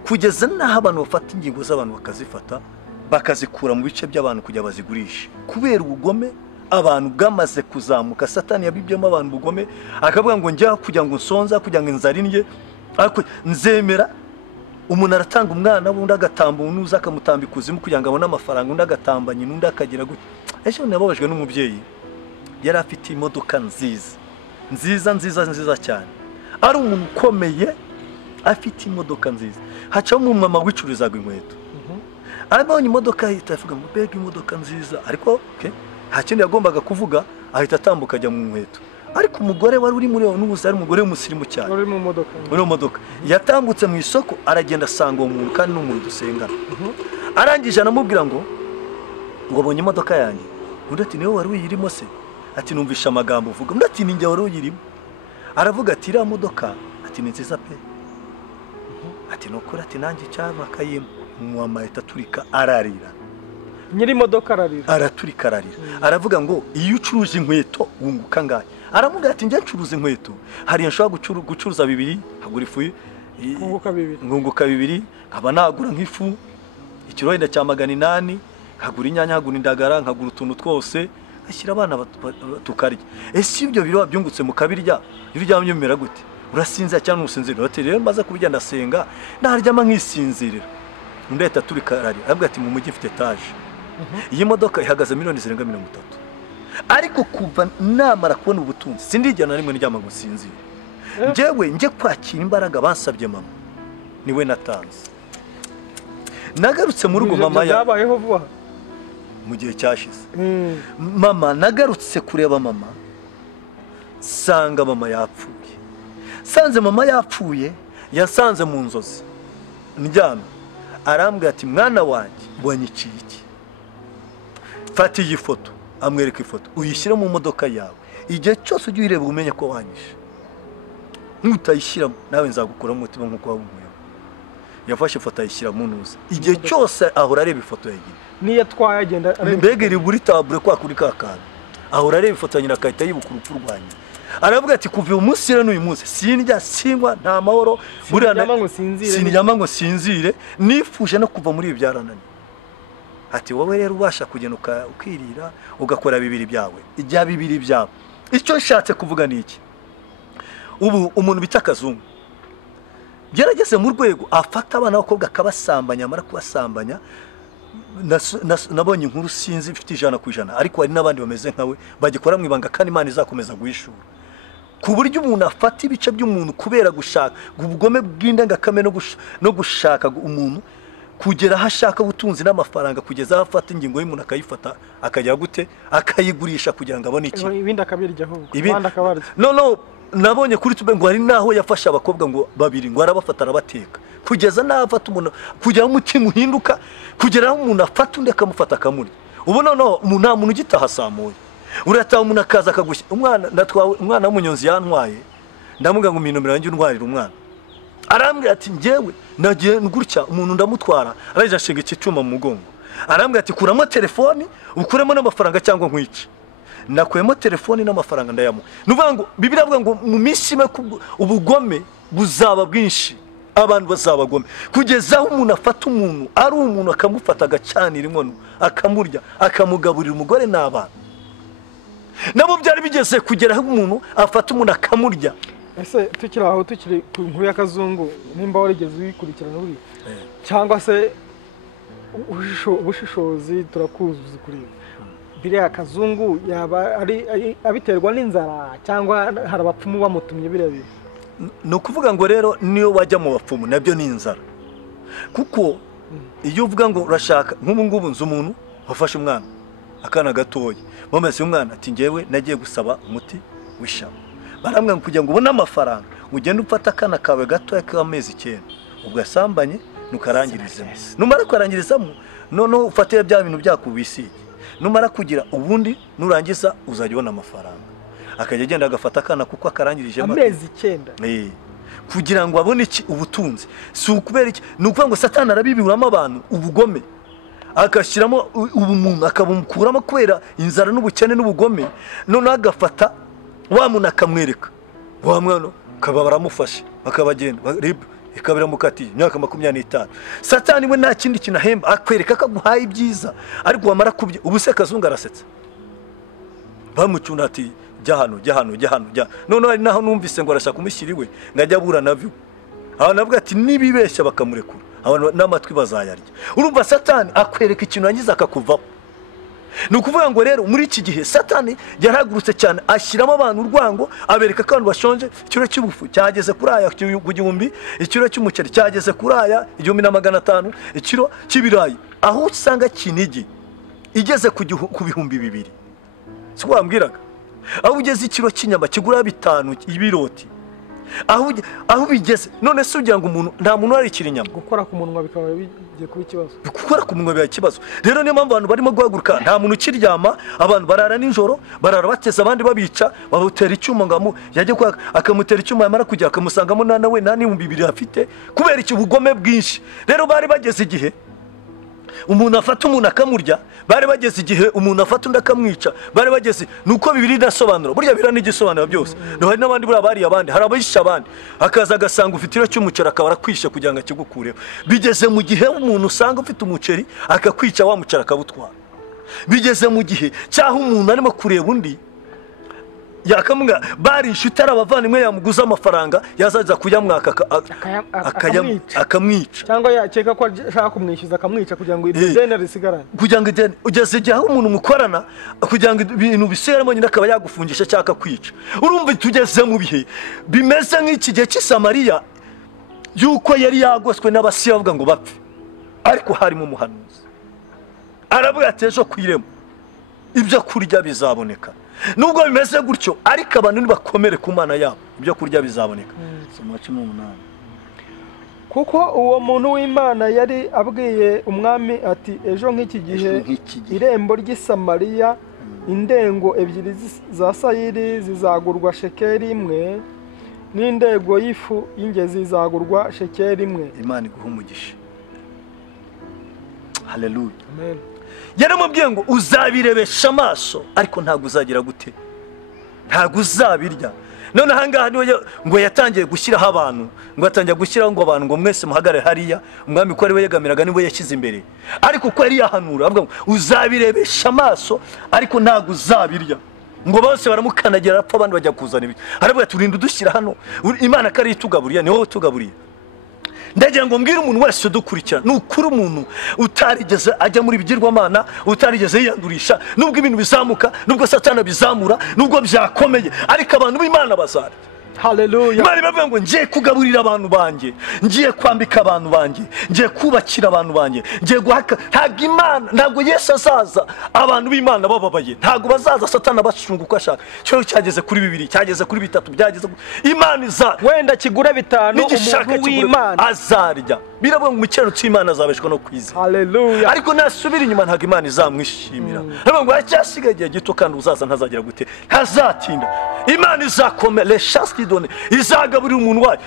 kugeza naho abantu bafata ingingo z'abantu bakazifata bakazikura mu bice by'abantu kujya bazigurisha, kubera ubugome abantu bwamaze kuzamuka. Satani yabibyemo abantu ubugome, akavuga ngo njya kugira ngo nsonza, kugira ngo inzarindye, ariko nzemera. Umuntu aratanga umwana, undi agatamba, unuza akamutamba ikuzimu kugira ngo abone amafaranga, undi agatamba nyina, undi akagira gutya. Ejo nababajwe n'umubyeyi, yari afite imodoka nziza cyane, ari umuntu ukomeye, afite imodoka nziza. Hacaho umumama wicurizaga inkweto, abonye imodoka ahita avuga ngo mbega imodoka nziza, ariko nta kindi yagombaga kuvuga, ahita atambuka ajya mu nkweto. Ariko umugore wari uri muri n'ubusa, ari umugore w'umusirimu cyane, uri mu modoka, yatambutse mu isoko, aragenda asanga uwo muntu, kandi n'umuntu dusengana. Arangije anamubwira ngo abonye imodoka yanjye. Undi ati niwe wari uyirimo se? Ati numvisha amagambo uvuga. Undi ati ni njye wari uyirimo. Aravuga ati iriya modoka, ati ni nziza pe. Ati nukuri, ati nanjye cyaba kayimo. Umwama ahita aturika ararira. Nyiri imodoka araturika ararira. Aravuga ngo iyo ucuruje inkweto wunguka ngahe? Aravuga ati njye ncuruza inkweto, hari nshobora gucuruza 2, hagura ifu ngunguka 2, nkaba nagura nk'ifu ikiro wenda cya 800, nkagura inyanya, nkagura indagara, nkagura utuntu twose, ashyira abana tukarya. Ese ibyo biro byungutse mu kabirya, uryamye umera gute? Urasinzira cyangwa usinzira? Ati rero mbaza kubijya ndasenga, ndaryama nkisinzirira. Undi ahita aturika ararira. Aravuga ati mu mujyi mfite etage, iyi modoka ihagaze miliyoni 30. Ariko kuva namara kubona ubutunzi sindigena rimwe ndyama ngo sinzire. Njyewe nje kwakira imbaraga bansabye mama, niwe natanze. Nagarutse mu rugo mama yabayeho vuba mu gihe cyashize. Mama nagarutse kureba mama, sanga mama yapfuye. Sanze mama yapfuye, yasanze mu nzozi ndyama. Arambwira ati mwana wanjye wanyiciye iki? Fata iyi foto. Amwereka ifoto, uyishyira mu modoka yawe, igihe cyose ujye uyireba umenye ko wanyishe. Nutayishyiramo nawe nzagukura mu mutima nk'uko wabumuye. Yafashe ifoto ayishyira mu ntuza, igihe cyose ahora areba ifoto yagiye. Niyo twayagenda mbega iri buri tabure kwa kuri kakana, ahora areba ifoto nyina akahita yibuka urupfu rwanjye. Aravuga ati kuva uyu munsi rero n'uyu munsi sindya singwa nta mahoro, sindyama ngo sinzire, nifuje no kuva muri ibi byarananiye. Ati wowe rero ubasha kugenda ukirira ugakora 2 byawe, ijya 2 byawe. Icyo nshatse kuvuga ni iki? Ubu umuntu bita Kazungu gerageze mu rwego afata abana bakobwa akabasambanya, amara kubasambanya. Nabonye inkuru sinzi ifite 100%, ariko hari n'abandi bameze nkawe bagikora mu ibanga, kandi Imana izakomeza guhishura. Ku buryo umuntu afata ibice by'umuntu kubera gushaka ubugome bw'indangakamere no gushaka umuntu kugera aho ashaka ubutunzi n'amafaranga, kugeza aho afata ingingo y'umuntu akayifata akajya gute akayigurisha kugira ngo abone iki, ibindi akabiryaho abandi akabarya. No nabonye kuri tube ngo hari naho yafasha abakobwa ngo 2 ngo arabafata arabateka, kugeza naho afata umuntu kugira umutima uhinduka, kugera aho umuntu afata undi akamufata akamurya. Ubu umuntu nta muntu ugitaha samuye, urataha umuntu akaza akagushyira umwana. Ndatwawe umwana w'umunyonzi yantwaye, ndamuga ngo minomero yanjye ntwarira umwana. Arambwira ati njyewe nagiye ngurutya umuntu ndamutwara, araje ashinga iki cyuma mu mugongo. arambwira ati kuramo telefoni ukuremo n'amafaranga cyangwa nkwice. Nakuyemo telefoni n'amafaranga ndayamuha. Nuvuga ngo Bibiliya avuga ngo mu minsi imwe ubugome buzaba bwinshi, abantu bazabagome, kugeza aho umuntu afata umuntu ari umuntu akamufata agacanira inkono akamurya akamugaburira umugore n'abana. Nabo byari bigeze kugera aho umuntu afata umuntu akamurya. Ese tukiri aho, tukiri ku nkuru y'akazungu, nimba warigeze uyikurikirana buri cyangwa se ubushishozi turakuzuza kuri biriya kazungu yaba ari abiterwa n'inzara cyangwa hari abapfumu bamutumye birebire? No kuvuga ngo rero niyo wajya mu bapfumu nabyo ni inzara, kuko iyo uvuga ngo urashaka nk'ubu ngubu nzi umuntu wafashe umwana akana gatoya, bamaze umwana ati ngewe nagiye gusaba umuti w'ishaba, baramwe kugira ngo ubone amafaranga ugende ufata akana kawe gatoya k'amezi 9 ugasambanye nukarangirizamo, numara kwarangirizamo noneho ufate bya bintu byakubisige, numara kugira ubundi nurangiza uzajya ubona amafaranga. Akajya agenda agafata akana kuko akarangirije amezi 9 kugira ngo abone iki ubutunzi. Si ukubera iki, nukuvuga ngo Satani arabibiburamo abantu ubugome, akashiramo ubumuntu akabumukuramo kubera inzara n'ubukene n'ubugome, none agafata wa muntu akamwereka wa mwana kaba baramufashe bakabagenda ikabira mukati imyaka 25. Satani we nta kindi kinahemba akwereka akaguhaye ibyiza, ariko wamara kubye ubuse kazungu arasetsa bamucuna ati jya hano none ari naho numvise ngo arashaka kumushyiriwe ngajya bura navyo. Abantu navuga ati nibibeshya bakamurekura abantu n'amatwi bazayarya. Urumva Satani akwereka ikintu yangiza akakuvaho. Nukuvuga ngo rero muri iki gihe Satani yaragurutse cyane, ashyiramo abantu urwango, abereka ko abantu bashonje. Ikiro cy'ubufu cyageze kuri aya ku gihumbi, ikiro cy'umuceri cyageze kuri aya 1500, ikiro cy'ibirayi aho usanga kinigi igeze ku bihumbi 2. Siko wambwiraga aho ugeze ikiro cy'inyama kigura 5 ibiroti, aho bigeze none se ugira ngo umuntu nta muntu ari kirinyama, gukora ku munwa bikaba bigiye kuba ikibazo, gukora ku munwa biba ikibazo. Rero niyo mpamvu abantu barimo guhaguruka, nta muntu ukiryama, abantu barara ninjoro, barara bateza abandi babica, babutera icyuma ngamo yajye kwa akamutera icyuma yamara kujya akamusangamo nawe nta n'ibihumbi 2 afite kubera iki bugome bwinshi. Rero bari bageze igihe umuntu afata umuntu akamurya, bari bageze igihe umuntu afata undi akamwica, bari bageze nuko Bibiliya idasobanura, burya bira n'igisobanura byose. No hari n'abandi buri abari abandi, hari abayisha abandi, akaza agasanga ufitira cy'umuceri akabara kwisha kugira ngo akigukureho. Bigeze mu gihe umuntu usanga ufite umuceri akakwica wa muceri akabutwara. Bigeze mu gihe cyaho umuntu arimo kureba undi yakamwa bari inshuti abavandimwe yamuguza amafaranga yazaza kuyamwaka akamwica, cyangwa yakeka ko ashaka kumwishyuza akamwica kugira ngo ideni risigarane, kugira ngo ideni ugeze igihe aho umuntu mukorana kugira ngo ibintu biseramo nyine akaba yagufungisha cyaka kwica. Urumva tugeze mu bihe bimeze nk'iki gihe cy'Isamariya yuko yari yagoswe n'abasiya bavuga ngo bapfe, ariko harimo umuhanuzi aravuga ati ejo kwiremo ibyo kurya bizaboneka. Nubwo bimeze gutyo ariko abantu nibakomere ku Mana yabo ibyo kurya bizaboneka. Somo 18. Kuko uwo muntu w'Imana yari abwiye umwami ati ejo nk'iki gihe irembo ry'Isamariya indengo 2 za sayiri zizagurwa shekeri 1 n'indego y'ifu y'ingezi zizagurwa shekeri 1. Imana iguha umugisha. Haleluya. Amen. Yaramubwiye ngo uzabirebesha amaso ariko ntago uzagira gute, ntago uzabirya. None ahangaha niwe ngo yatangiye gushyiraho abantu, ngo atangiye gushyiraho ngo abantu ngo mwese muhagare hariya, umwami ko ari we yegamiraga niwe yashyize imbere, ariko ko yari yahanura avuga ngo uzabirebesha amaso ariko ntago uzabirya. Ngo bose baramukanagira apfa abandi bajya kuzana ibi, aravuga turinda dushyira hano Imana kari itugaburiye, ni wowe tugaburiye. Ndagira ngo mbwire umuntu wese udukurikira, nukuri umuntu utarigeze ajya muri bigirwamana, utarigeze yiyandurisha, nubwo ibintu bizamuka, nubwo Satani bizamura, nubwo byakomeye, ariko abantu b'Imana bazarya. Haleluya. Imana bavuga ngo ngiye kugaburira abantu banjye, ngiye kwambika abantu banjye, ngiye kubakira abantu banjye, ngiye guhaka. Ntago Imana, ntago Yesu azaza abantu b'Imana bababaye, ntago bazaza Satani abashunga uko ashaka. Cyo cyageze kuri 2, cyageze kuri 3, byageze Imana iza wenda kigure 5 umuntu w'Imana azarya. Biravuga ngo umukeno cy'Imana azabeshwa no kwiza. Haleluya. Ariko nasubira inyuma ntago Imana izamwishimira. Aravuga ngo acyasigaye igihe gito kandi uzaza ntazagira gute, ntazatinda. Imana izakomera les chances qui donne, izagaburira umuntu wayo.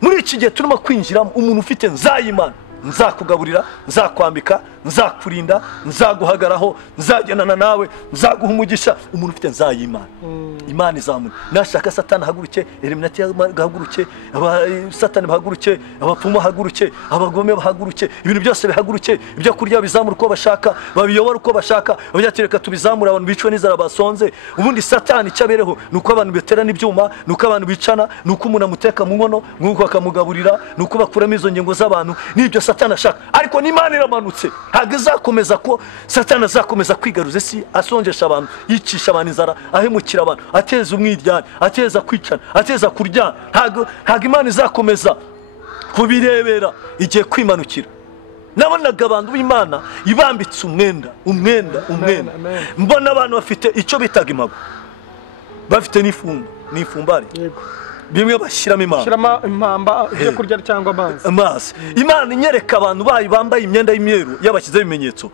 Muri iki gihe turimo kwinjiramo umuntu ufite nzayimana, nzakugaburira, nzakwambika, nzakurinda, nzaguhagaraho, nzagendana nawe, nzaguha umugisha. Umuntu ufite nzayimana, Imana izamura. Nashaka Satani ahaguruke, Eliminati ahaguruke, Satani bahaguruke, abapfumu bahaguruke, abagome bahaguruke, ibintu byose bihaguruke, ibyo kurya bizamura uko bashaka, babiyobora uko bashaka, babyatereka tubizamura, abantu bicwe n'inzara basonze. Ubundi Satani cyabereho nuko abantu beterana ibyuma, nuko abantu bicana, nuko umuntu amuteka mu nkono, nuko akamugaburira, nuko bakuramo izo ngingo z'abantu. Nibyo Satani ashaka. Ariko n'Imana iramanutse, ntabwo izakomeza ko Satani azakomeza kwigaruza isi, asonjesha abantu, yicisha abantu inzara, ahemukira abantu, ateza umwiryane, ateza kwicana, ateza kuryana. Ntabwo Imana izakomeza kubirebera, igiye kwimanukira. Nabonaga abantu b'Imana ibambitse umwenda. Mbona abantu bafite icyo bitaga impago, bafite n'ifumbari, bimwe bashyiramo impamba ibyo kurya cyangwa amazi. Imana inyereka abantu bayo bambaye imyenda y'imyeru y'abashyizeho ibimenyetso,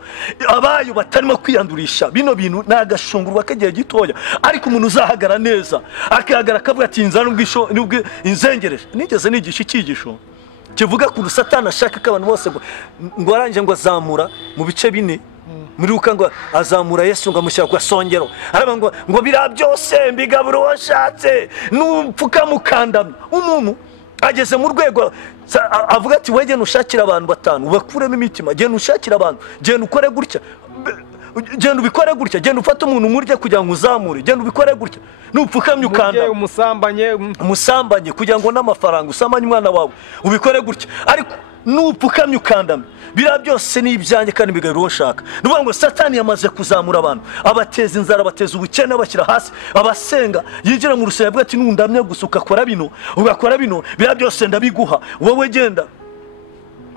abayo batarimo kwiyandurisha bino bintu. Nagashungurwa kagiye gitoya, ariko umuntu uzahagara neza akihagara akavuga ati inzara n'ubwo inzengereje. Nigeze nigisha icyigisho kivuga ku Satani ashaka ko abantu bose ngo arangije ngo azamura mu bice bine muri Luka, ngo azamura Yesu ngo amushyira ku songero, araba ngo bira byose mbigabura washatse n'upfuka mukandamya. Umuntu ageze mu rwego avuga ati wege nushakira abantu batanu bakuremo imitima, genda ushakira abantu, genda ukore gutya, genda ubikore gutya, genda ufate umuntu umurye kugira ngo uzamure, genda ubikore gutya, n'upfukamye ukanda umusambanye kugira ngo n'amafaranga usamanye umwana wawe ubikore gutya. Ariko n'upfukamye ukandamya, bira byose ni ibyanjye kandi mbigabira uwo nshaka. Nuvuga ngo Satani yamaze kuzamura abantu, abateza inzara, abateza ubukene, abashyira hasi, abasenga yinjira mu rusengero avuga ati nundamye gusa ugakora bino, bira byose ndabiguha, wowe genda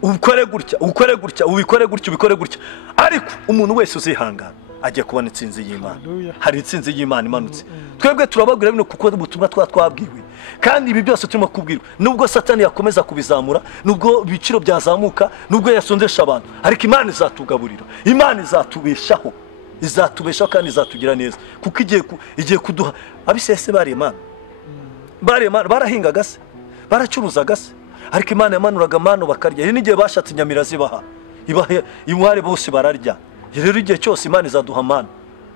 ubikore gutya. Ariko umuntu wese uzihangana agiye kubona intsinzi y'Imana. Hari intsinzi y'Imana imanutse. Twebwe turababwira bino kuko ubutumwa twabwiwe, kandi ibi byose turimo kubwirwa. Nubwo Satani yakomeza kubizamura, nubwo ibiciro byazamuka, nubwo yasondesha abantu, ariko Imana izatugaburira, Imana izatubeshaho, kandi izatugira neza, kuko igiye kuduha. Abisese bari Imana barahingaga se, baracuruzaga se, ariko Imana yamanuraga mano bakarya. Iyi n'igihe bashatse inyamira zibaha, imware bose bararya. Rero igihe cyose Imana izaduha mana.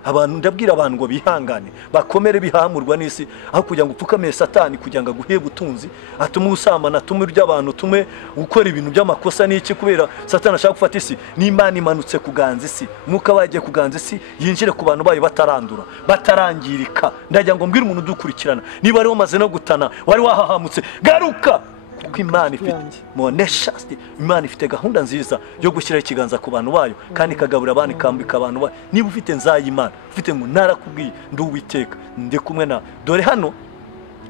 Abantu ndabwira abantu ngo bihangane, bakomere bihamurwa n'isi, aho kugira ngo upfukame Satani kugira ngo aguhe ubutunzi, atume usambana, atume urya abantu, atume gukora ibintu by'amakosa. N'iki kubera Satani ashaka gufata isi. N'Imana imanutse kuganza isi, mwuka wagiye kuganza isi, yinjire ku bantu bayo batarandura, batarangirika. Ndagira ngo mbwire umuntu udukurikirana, niba ari wamaze no gutana, wari wahahamutse, garuka, kuko Imana ifite moneshasti. Imana ifite gahunda nziza yo gushyira ikiganza ku bantu bayo, kandi ikagabura abantu, ikambika abantu bayo. Niba ufite nzayimana, ufite ngo narakubwiye ndi Uwiteka, ndi kumwe nawe. Dore hano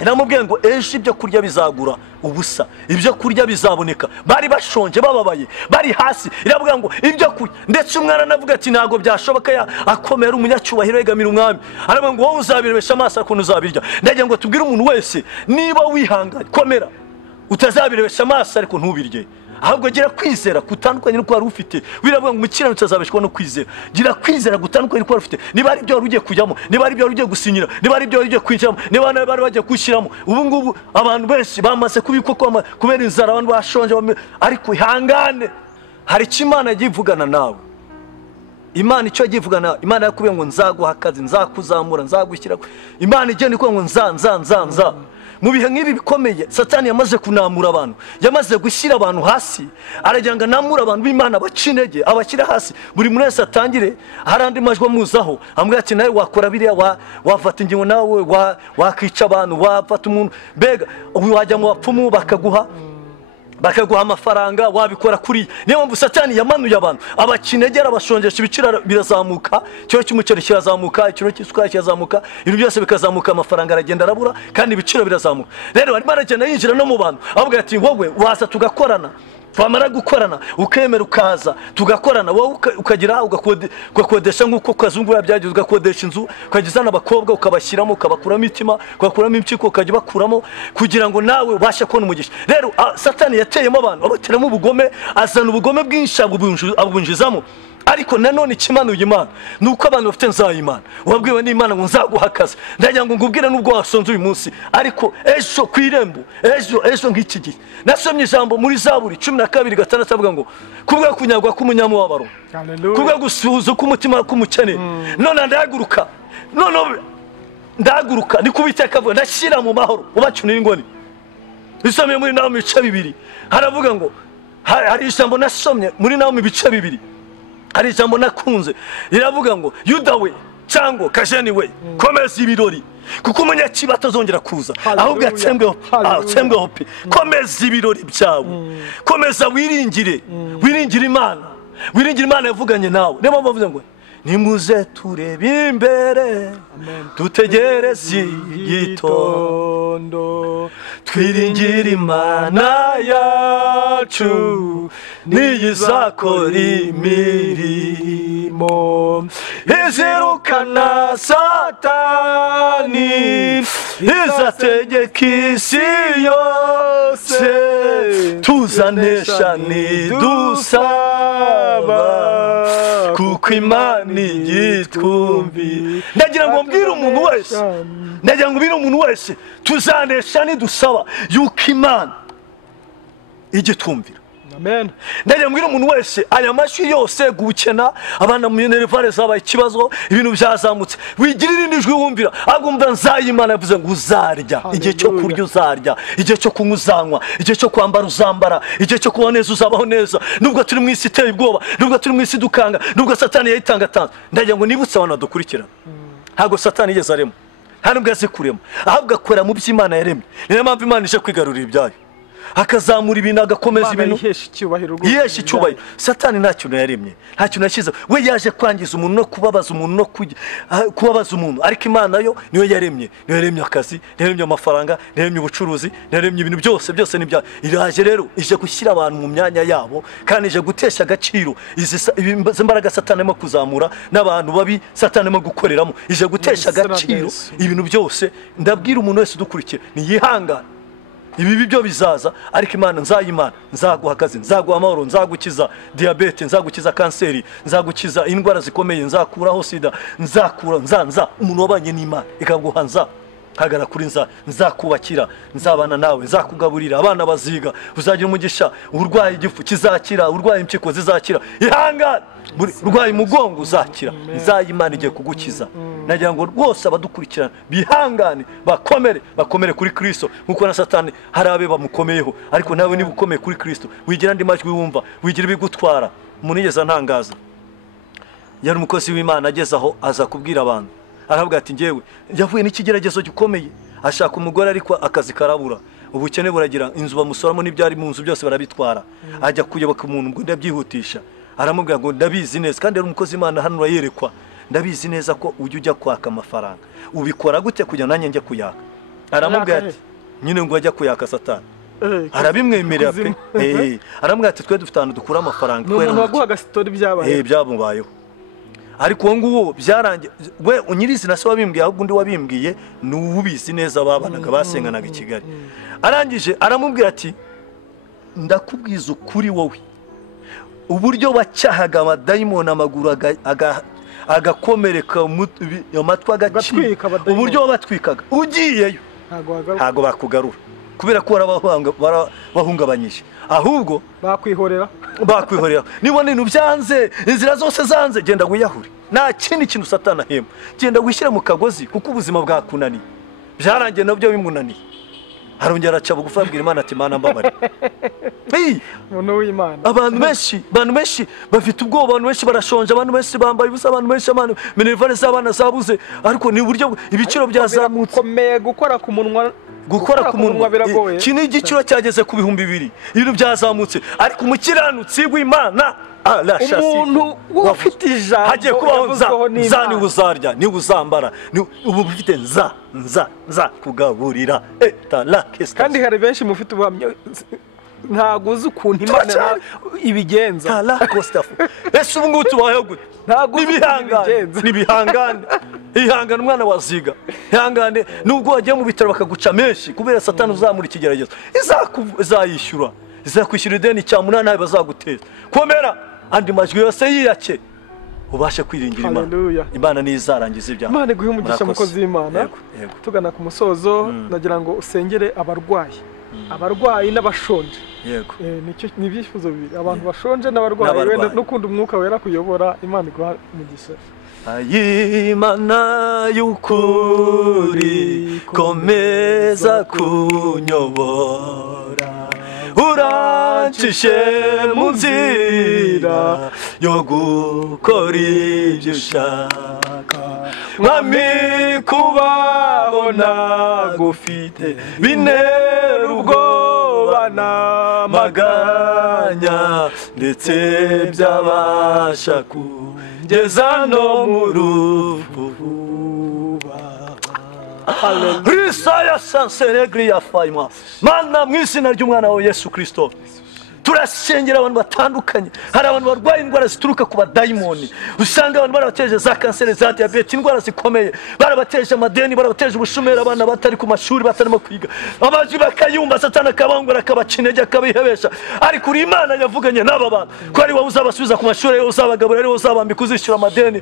iramubwiye ngo ejo ibyo kurya bizagura ubusa, ibyo kurya bizaboneka. Bari bashonje, bababaye, bari hasi. Iravuga ngo ibyo kurya, ndetse umwana anavuga ati ntago byashoboka, akomera umunyacyubahiro yegamira umwami. Aravuga ngo wowe uzabirebesha amaso ariko ntuzabirya. Ndagira ngo tubwire umuntu wese, niba wihanganye, komera, utazabirebesha amaso ariko ntubirye, ahubwo gira kwizera gutandukanye n'uko wari ufite. Biravuga ngo umukiranutsi azabeshwaho no kwizera. Gira kwizera gutandukanye n'uko wari ufite. Niba ari byo wari ugiye kujyamo, niba ari byo wari ugiye gusinyira, niba ari byo wari ugiye kwinjiramo, niba bari bagiye gushyiramo. Ubu ngubu abantu benshi bamaze kubikwa kubera inzara, abantu bashonje. Ariko ihangane, hari icyo Imana yagiye ivugana nawe. Imana icyo yagiye ivugana nawe, Imana yakubwiye ngo nzaguha akazi, nzakuzamura, nzagushyira. Imana igenda ikubwira ngo nza. Mu bihe nk'ibi bikomeye Satani yamaze kunamura abantu, yamaze gushyira abantu hasi. Aragira ngo anamure abantu b'Imana baca intege, abashyira hasi. Buri muntu wese atangire, hari andi majwi amuzaho ambwira ati nawe wakora biriya, wafata ingingo nawe, wakica abantu, wafata umuntu, mbega wajya mu bapfumu bakaguha amafaranga, wabikora kuri. Niyo mpamvu Satani yamanuye abantu, abakinegera, abashonjesha, ibiciro birazamuka, ikiro cy'umuceri kirazamuka, ikiro cy'isukari kirazamuka, ibintu byose bikazamuka, amafaranga aragenda arabura, kandi ibiciro birazamuka. Rero arimo aragenda yinjira no mu bantu, avuga ati wowe waza tugakorana. Twamara gukorana, ukemera ukaza tugakorana, wowe ukagira ugakodesha nk'uko kazungu yabyagize, ugakodesha inzu, ukagizana abakobwa ukabashyiramo, ukabakuramo imitima, ukabakuramo impyiko, ukajya bakuramo, kugira ngo nawe ubashe kubona umugisha. Rero Satani yateyemo abantu, abateramo ubugome, azana ubugome bwinshi abunjizamo. ariko nanone ikimanuye Imana nuko abantu bafite nzayimana wabwiwe n'Imana ngo nzaguha akazi ndagira ngo ngubwire nubwo wasonze uyu munsi ariko ejo ku irembo ejo nk'iki gihe nasomye ijambo muri Zaburi 12:6 avuga ngo kubwa kunyagwa k'umunyamubabaro kubwa gusuhuza k'umutima k'umukene none ndahaguruka ndahaguruka ni kubiteka avuga ndashyira mu mahoro ubacunira ingoni bisomye muri Nawomi 2 haravuga ngo hari ijambo nasomye muri Nawomi 2 hari ijambo nakunze riravuga ngo Yuda we cyangwa Kajeni we komeza ibirori kuko umunyakibi atazongera kuza ahubwo atsembweho pe komeza ibirori byawe komeza wiringire Imana yavuganye nawe niyo mpamvu bavuze ngo nimuze turebe imbere dutegereze igitondo twiringire Imana yacu niyizakora imirimo izirukana Satani izategeka isi yose tuzanesha nidusaba kuko Imana igitwumvi ndagira ngo mbwire umuntu wese tuzanesha nidusaba yuko Imana igitwumvira. Amen. Ndagira mbwira umuntu wese aya mashyi yose gukena abana mu Minervale zabaye ikibazo ibintu byazamutse wigirira indijwe wumvira agumva nzayimana yavuze ngo uzarya igihe cyo kurya uzarya igihe cyo kunywa uzanywa igihe cyo kwambara uzambara igihe cyo kubaho neza uzabaho neza nubwo turi mu isi iteye ubwoba nubwo turi mu isi dukanga nubwo Satani yayitangatanze ndagira ngo nibutse abantu badukurikirana ntago Satani yigeze arema nta nubwo yazi kurema ahubwo akora mu by'Imana yaremye niyo mpamvu Imana ije kwigarurira ibyayo akazamura ibintu agakomeza ibintu yihesha icyubahiro. Satani nta kintu yaremye nta kintu yashyize we yaje kwangiza umuntu no kubabaza umuntu no kubabaza umuntu ariko Imana yo niyo yaremye akazi niyo yaremye amafaranga niyo yaremye ubucuruzi niyo yaremye ibintu byose nibya iraje rero ije gushyira abantu mu myanya yabo kandi ije gutesha agaciro izi imbaraga Satani arimo kuzamura n'abantu babi Satani arimo gukoreramo ije gutesha agaciro ibintu byose. Ndabwira umuntu wese udukurikira ni yihangana ibi byo bizaza ariko Imana nzayimana nzaguha akazi nzaguha amahoro nzagukiza diabete nzagukiza kanseri nzagukiza indwara zikomeye nzakuraho sida nzakura umuntu wabanye n'Imana ikaguha hagara kuri nzakubakira nzabana nawe nzakugaburira abana baziga uzagira umugisha urwaye igifu kizakira urwaye impyiko zizakira ihangana urwaye umugongo uzakira nzayimana igiye kugukiza. Nagira ngo rwose abadukurikirana bihangane bakomere kuri Kristo nkuko na Satani hari abe bamukomeyeho ariko nawe niba ukomeye kuri Kristo wigira andi majwi wumva wigira ibigutwara. Umuntu yigeze ntangaza yari umukozi w'Imana ageze aho aza kubwira abantu aravuga ati ngewe yavuye n'ikigeragezo gikomeye ashaka umugore ariko akazi karabura ubukene buragira inzu bamusoramo n'ibyari mu nzu byose barabitwara ajya kuyoboka umuntu ngo ndabyihutisha aramubwira ngo ndabizi neza kandi ari umukozi w'Imana hano urayerekwa ndabizi neza ko ujya kwaka amafaranga ubikora gute kugira nanjye njye kuyaka aramubwira ati nyine ngo ajya kuyaka Satani arabimwemerera pe aramubwira ati twe dufite ahantu dukura amafaranga umuntu waguhaga story byabaye byamubayeho ariko uwo nguwo byarangiye we unyirizi na se wabimbwiye ahubwo undi wabimbwiye ni ubizi neza babanaga basenganaga i Kigali arangije aramubwira ati ndakubwiza ukuri wowe uburyo wacyahaga amadayimoni amaguru agakomereka amatwi agacika uburyo wabatwikaga ugiyeyo ntago bakugarura kubera ko bahungabanyije ahubwo bakwihorera nibona ibintu byanze inzira zose zanze genda wiyahure nta kindi kintu Satani ahemba genda wishyire mu kagozi kuko ubuzima bwakunaniye byarangiye nabyo bimunaniye arongera aca bugufi abwira Imana ati Mana mbabare umuntu w'Imana abantu benshi bafite ubwoba abantu benshi barashonje abantu benshi bambaye ubusa abantu benshi Minervale z'abana zabuze ariko ni uburyo ibiciro byazamutse komeye gukora ku munwa biragoye kini igiciro cyageze ku 2,000 ibintu byazamutse ariko umukiranutsi w'Imana umuntu ufite ijambo hagiye kubaho ni uzarya ni uzambara ubu bifite nza kugaburira kandi hari benshi mufite ubuhamya ntago uzi ukuntu Imana ibigenza ese ubu ngubu tubayeho gute nibihangane ihangane umwana waziga ihangane nubwo wagiye mu bitaro bakaguca menshi kubera Satani uzamura ikigeragezo izayishyura izakwishyura ideni cya munana bazaguteza komera andi majwi yose yiyake ubashe kwiringira Imana. Hallelujah. Imana nizarangiza ibyaha. Imana iguhe umugisha mukozi w'Imana. Yego. Tugana ku musozo nagira ngo usengere abarwayi n'abashonje. Yego. Nicyo nibyifuzo bibiri, abantu bashonje n'abarwayi wenda n'ukunda umwuka wera kuyobora. Imana iguha umugisha. Imana y'ukuri komeza kunyobora, urancishe mu nzira yo gukora ibyo ushaka. Mwami kubaho nagufite bintera ubwoba n'amaganya, ndetse byabasha kungeza no mu rupfu vuba. Risaya sanseregri ya fayma. Mana mu izina ry'umwana wa Yesu Kristo, turasengera abantu batandukanye. Hari abantu barwaye indwara zituruka ku badayimoni, usanga abantu barabateje za kanseri, za diabete, indwara zikomeye, barabateje amadeni, barabateje ubushomeri, abana batari ku mashuri, batarimo kwiga, abaji bakayumba, satana akabangura, akabacinege, akabihebesha. Ariko uri Imana yavuganye n'aba bantu ko ari wowe uzabasubiza ku mashuri, wowe uzabagaburira, ari wowe uzabambika, uzishyura amadeni,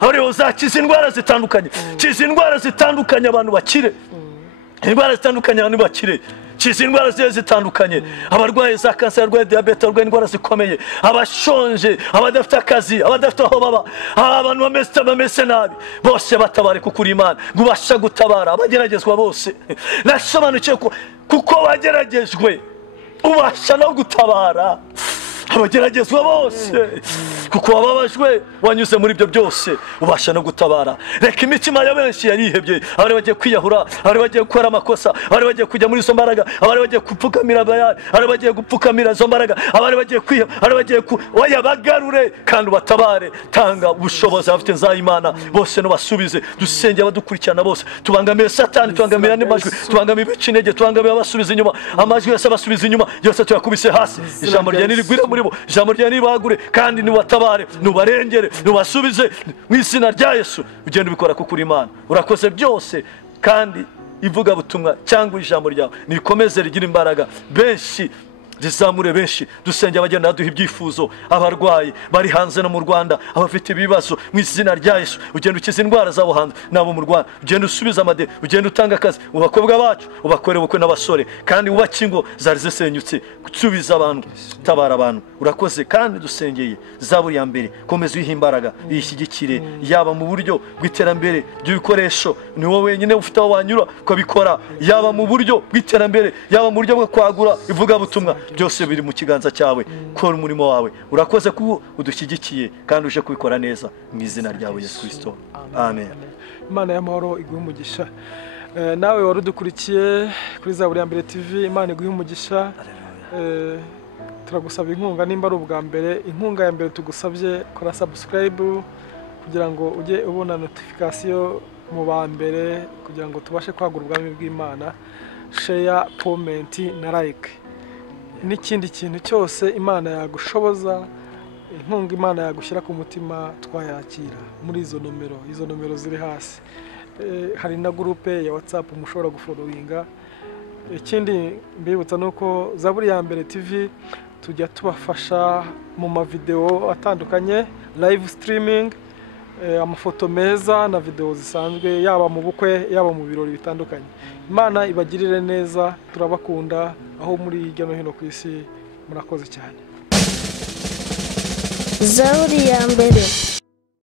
ari wowe uzakiza indwara zitandukanye. Kiza indwara zitandukanye abantu bakire, indwara zitandukanye abantu bakire. Kiza indwara zitandukanye, abarwaye za kanseri, abarwaye diabete, abarwaye indwara zikomeye, abashonje, abadafite akazi, abadafite aho baba, abantu bameze nabi, bose batabare kuko uri Imana ngo ubasha gutabara abageragezwa bose. Nasobanukiye kuko bageragejwe ubasha no gutabara abageragezwa bose, kuko wababajwe wanyuze muri ibyo byose ubasha no gutabara. Reka imitima ya benshi yarihebye, abari bagiye kwiyahura, abari bagiye gukora amakosa, abari bagiye kujya muri izo mbaraga, abari bagiye gupfukamira abayari, abari bagiye gupfukamira izo mbaraga, abari bagiye kwiheba, abari bagiye wayabagarure kandi ubatabare. Tanga ubushobozi abafite za Imana bose no basubize. Dusenge abadukurikirana bose, tubangamiye Satani, tubangamiye n'amajwi, tubangamiye ibicinege, tubangamiye abasubiza inyuma, amajwi yose abasubiza inyuma yose tuyakubise hasi. Ijambo rya nirigwire muri bo, ijambo rya nibagure kandi nibatabare, nubarengere, nubasubize mu izina rya Yesu. Ugenda ubikora kuko uri Imana, urakoze byose. Kandi ivuga butumwa cyangwa ijambo ryawe nikomeze rigira imbaraga, benshi zizamure benshi. Dusenge abagenda duha ibyifuzo, abarwayi bari hanze no mu Rwanda, abafite ibibazo, mu izina rya Yesu ugenda ukiza indwara zabo hanze nabo mu Rwanda, ugenda usubiza amade, ugenda utanga akazi mu bakobwa bacu, ubakore ubukwe n'abasore, kandi ubake ingo zari zisenyutse, gusubiza abantu, tabara abantu. Urakoze kandi dusengeye Zaburi ya mbere, komeza uyiha imbaraga, yishyigikire, yaba mu buryo bw'iterambere ry'ibikoresho, ni wowe wenyine ufite aho wanyura ukabikora, yaba mu buryo bw'iterambere, yaba mu buryo bwo kwagura ivuga butumwa, byose biri mu kiganza cyawe. Kora umurimo wawe. Urakoze kuko udushyigikiye kandi uje kubikora neza mu izina ryawe Yesu Kristo. Amen. Imana y'amahoro iguhe umugisha. Nawe wari udukurikiye kuri Zaburi ya mbere TV, Imana iguhe umugisha. Turagusaba inkunga nimba ari ubwa mbere. Inkunga ya mbere tugusabye, kora subscribe kugira ngo ujye ubona notification mu ba mbere, kugira ngo tubashe kwagura ubwami bw'Imana. Share, comment na like. N'ikindi kintu cyose Imana yagushoboza, inkunga Imana yagushyira ku mutima, twayakira muri izo nomero ziri hasi. Hari na groupe ya WhatsApp mushobora gufollowinga. Ikindi mbibutsa nuko Zaburi ya mbere TV tujya tubafasha mu mavideo atandukanye, live streaming, amafoto meza na video zisanzwe, yaba mu bukwe yaba mu birori bitandukanye. Imana ibagirire neza, turabakunda aho muri hirya no hino ku isi. Murakoze cyane. Zaburi ya mbere.